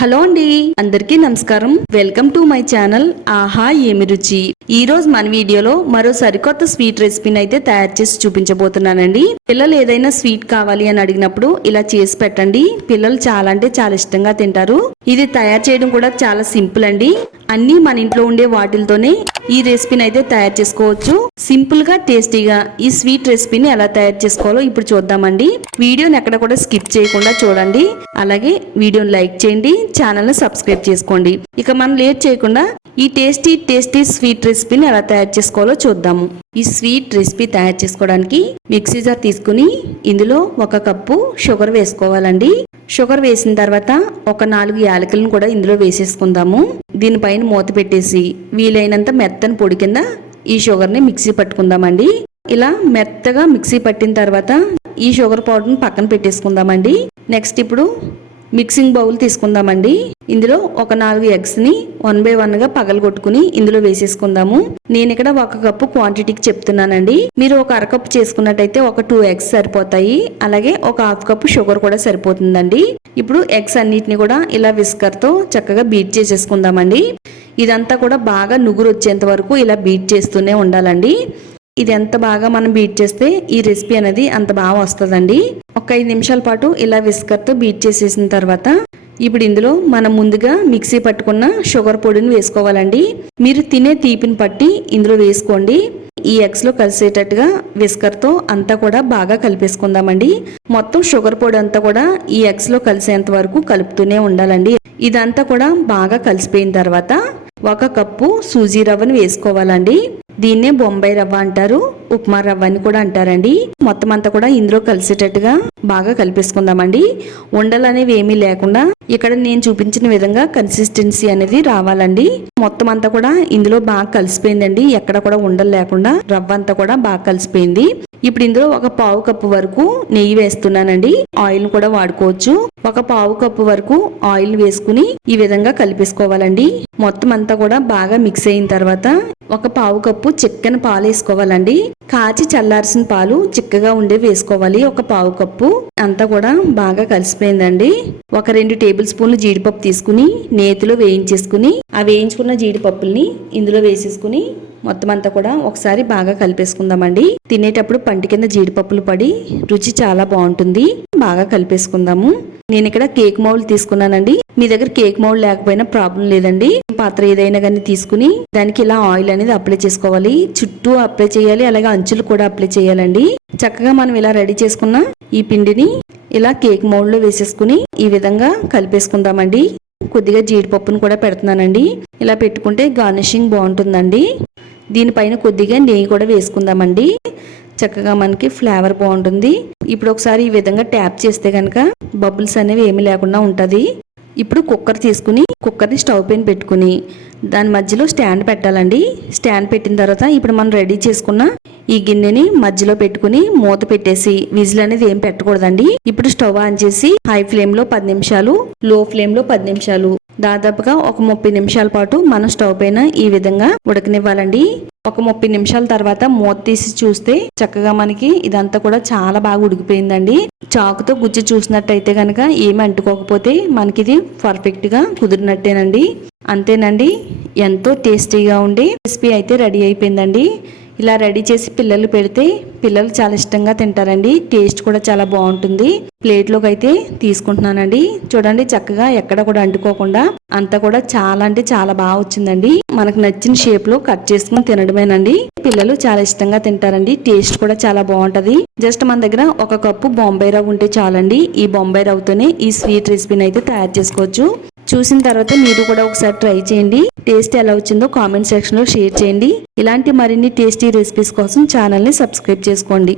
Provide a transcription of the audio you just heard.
Hello అండి. అందరికీ నమస్కారం. వెల్కమ్ టు మై ఛానల్ ఆహా ఏమి రుచి. ఈ రోజు మన వీడియోలో మరో సరికొత్త స్వీట్ రెసిపీని అయితే తయారు చేసి చూపించబోతున్నానండి. పిల్లలు ఏదైనా స్వీట్ కావాలి అని అడిగినప్పుడు ఇలా చేసి పెట్టండి. పిల్లలు చాలా అంటే చాలా ఇష్టంగా తింటారు. ఇది తయారు చేయడం కూడా చాలా సింపుల్ అండి. అన్ని మన ఇంట్లో ఉండే వాటిలతోనే ఈ రెసిపీని అయితే తయారు చేసుకోవచ్చు. సింపుల్గా టేస్టీగా ఈ స్వీట్ రెసిపీని ఎలా తయారు చేసుకోవాలో ఇప్పుడు చూద్దామండి. వీడియోని ఎక్కడ కూడా స్కిప్ చేయకుండా చూడండి. అలాగే వీడియోని లైక్ చేయండి. ఛానల్ని సబ్స్క్రైబ్ చేసుకోండి. ఇక మనం లేట్ చేయకుండా ఈ టేస్టీ టేస్టీ స్వీట్ రెసిపీని ఎలా తయారు చేసుకోవాలో చూద్దాము. ఈ స్వీట్ రెసిపీ తయారు చేసుకోవడానికి మిక్సీ జార్ తీసుకుని ఇందులో ఒక కప్పు షుగర్ వేసుకోవాలండి. షుగర్ వేసిన తర్వాత ఒక నాలుగు యాలకులను కూడా ఇందులో వేసేసుకుందాము. దీనిపైన మూత పెట్టేసి వీలైనంత మెత్తని పొడి కింద ఈ షుగర్ని మిక్సీ పట్టుకుందామండి. ఇలా మెత్తగా మిక్సీ పట్టిన తర్వాత ఈ షుగర్ పౌడర్ని పక్కన పెట్టేసుకుందామండి. నెక్స్ట్ ఇప్పుడు మిక్సింగ్ బౌల్ తీసుకుందామండి. ఇందులో ఒక నాలుగు ఎగ్స్ని వన్ బై వన్గా పగలగొట్టుకుని ఇందులో వేసేసుకుందాము. నేను ఇక్కడ ఒక కప్పు క్వాంటిటీకి చెప్తున్నానండి. మీరు ఒక అరకప్పు చేసుకున్నట్టయితే ఒక టూ ఎగ్స్ సరిపోతాయి. అలాగే ఒక హాఫ్ కప్పు షుగర్ కూడా సరిపోతుందండి. ఇప్పుడు ఎగ్స్ అన్నిటిని కూడా ఇలా విస్కర్తో చక్కగా బీట్ చేసేసుకుందామండి. ఇదంతా కూడా బాగా నుగురు వచ్చేంత వరకు ఇలా బీట్ చేస్తూనే ఉండాలండి. ఇది ఎంత బాగా మనం బీట్ చేస్తే ఈ రెసిపీ అనేది అంత బాగా వస్తుందండి. ఒక ఐదు నిమిషాల పాటు ఇలా విస్కర్తో బీట్ చేసేసిన తర్వాత ఇప్పుడు ఇందులో మనం ముందుగా మిక్సీ పట్టుకున్న షుగర్ పొడిని వేసుకోవాలండి. మీరు తినే తీపిని పట్టి ఇందులో వేసుకోండి. ఈ ఎగ్స్లో కలిసేటట్టుగా విస్కర్తో అంతా కూడా బాగా కలిపేసుకుందామండి. మొత్తం షుగర్ పొడి అంతా కూడా ఈ ఎగ్స్లో కలిసేంత వరకు కలుపుతూనే ఉండాలండి. ఇదంతా కూడా బాగా కలిసిపోయిన తర్వాత ఒక కప్పు సూజీ రవ్వను వేసుకోవాలండి. దీన్నే బొంబాయి రవ్వ అంటారు ఉప్మా రవ్వ అని కూడా అంటారండి. మొత్తం అంతా కూడా ఇందులో కలిసేటట్టుగా బాగా కలిపేసుకుందామండి. ఉండలు అనేవి ఏమీ లేకుండా ఇక్కడ నేను చూపించిన విధంగా కన్సిస్టెన్సీ అనేది రావాలండి. మొత్తం అంతా కూడా ఇందులో బాగా కలిసిపోయిందండి. ఎక్కడ కూడా ఉండలు లేకుండా రవ్వ అంతా కూడా బాగా కలిసిపోయింది. ఇప్పుడు ఇందులో ఒక పావు కప్పు వరకు నెయ్యి వేస్తున్నానండి. ఆయిల్ కూడా వాడుకోవచ్చు. ఒక పావు కప్పు వరకు ఆయిల్ వేసుకుని ఈ విధంగా కలిపేసుకోవాలండి. మొత్తం అంతా కూడా బాగా మిక్స్ అయిన తర్వాత ఒక పావు కప్పు చిక్కని పాలు వేసుకోవాలండి కాచి చల్లార్సిన పాలు చిక్కగా ఉండే వేసుకోవాలి. ఒక పావు కప్పు. అంతా కూడా బాగా కలిసిపోయిందండి. ఒక రెండు టేబుల్ స్పూన్లు జీడిపప్పు తీసుకుని నేతిలో వేయించేసుకుని ఆ వేయించుకున్న జీడిపప్పుల్ని ఇందులో వేసేసుకుని మొత్తం అంతా కూడా ఒకసారి బాగా కలిపేసుకుందామండి. తినేటప్పుడు పంటి కింద జీడిపప్పులు పడి రుచి చాలా బాగుంటుంది. బాగా కలిపేసుకుందాము. నేను ఇక్కడ కేక్ మౌల్ తీసుకున్నానండి. మీ దగ్గర కేక్ మౌల్ లేకపోయినా ప్రాబ్లం లేదండి. పాత్ర ఏదైనా కానీ తీసుకుని దానికి ఇలా ఆయిల్ అనేది అప్లై చేసుకోవాలి. చుట్టూ అప్లై చేయాలి అలాగే అంచులు కూడా అప్లై చేయాలండి. చక్కగా మనం ఇలా రెడీ చేసుకున్న ఈ పిండిని ఇలా కేక్ మౌల్డ్లో వేసేసుకుని ఈ విధంగా కలిపేసుకుందామండి. కొద్దిగా జీడిపప్పును కూడా పెడుతున్నానండి. ఇలా పెట్టుకుంటే గార్నిషింగ్ బాగుంటుందండి. దీనిపైన కొద్దిగా నెయ్యి కూడా వేసుకుందామండి. చక్కగా మనకి ఫ్లేవర్ బాగుంటుంది. ఇప్పుడు ఒకసారి ఈ విధంగా ట్యాప్ చేస్తే కనుక బబుల్స్ అనేవి ఏమీ లేకుండా ఉంటుంది. ఇప్పుడు కుక్కర్ తీసుకుని కుక్కర్ని స్టవ్ పైన పెట్టుకుని దాని మధ్యలో స్టాండ్ పెట్టాలండి. స్టాండ్ పెట్టిన తర్వాత ఇప్పుడు మనం రెడీ చేసుకున్న ఈ గిన్నెని మధ్యలో పెట్టుకుని మూత పెట్టేసి విజిల్ అనేది ఏం పెట్టకూడదండి. ఇప్పుడు స్టవ్ ఆన్ చేసి హై ఫ్లేమ్లో పది నిమిషాలు లో ఫ్లేమ్లో పది నిమిషాలు దాదాపుగా ఒక ముప్పై నిమిషాల పాటు మనం స్టవ్ పైన ఈ విధంగా ఉడకనివ్వాలండి. ఒక ముప్పై నిమిషాల తర్వాత మూత తీసి చూస్తే చక్కగా మనకి ఇదంతా కూడా చాలా బాగా ఉడికిపోయిందండి. చాకుతో గుజ్జు చూసినట్టయితే కనుక ఏమి అంటుకోకపోతే మనకి ఇది పర్ఫెక్ట్గా కుదిరినట్టేనండి. అంతేనండి. ఎంతో టేస్టీగా ఉండి రెసిపీ అయితే రెడీ అయిపోయిందండి. ఇలా రెడీ చేసి పిల్లలు పెడితే పిల్లలు చాలా ఇష్టంగా తింటారండి. టేస్ట్ కూడా చాలా బాగుంటుంది. ప్లేట్లోకి అయితే తీసుకుంటున్నానండి. చూడండి చక్కగా ఎక్కడ కూడా అంటుకోకుండా అంతా కూడా చాలా అంటే చాలా బాగా వచ్చిందండి. మనకు నచ్చిన షేప్లో కట్ చేసుకుని తినడమేనండి. పిల్లలు చాలా ఇష్టంగా తింటారండి. టేస్ట్ కూడా చాలా బాగుంటది. జస్ట్ మన దగ్గర ఒక కప్పు బొంబాయి రవ్వ ఉంటే చాలండి. ఈ బొంబాయి రవ్వతోనే ఈ స్వీట్ రెసిపీని అయితే తయారు చేసుకోవచ్చు. చూసిన తర్వాత మీరు కూడా ఒకసారి ట్రై చేయండి. టేస్ట్ ఎలా వచ్చిందో కామెంట్ సెక్షన్లో షేర్ చేయండి. ఇలాంటి మరిన్ని టేస్టీ రెసిపీస్ కోసం ఛానల్ని సబ్స్క్రైబ్ చేసుకోండి.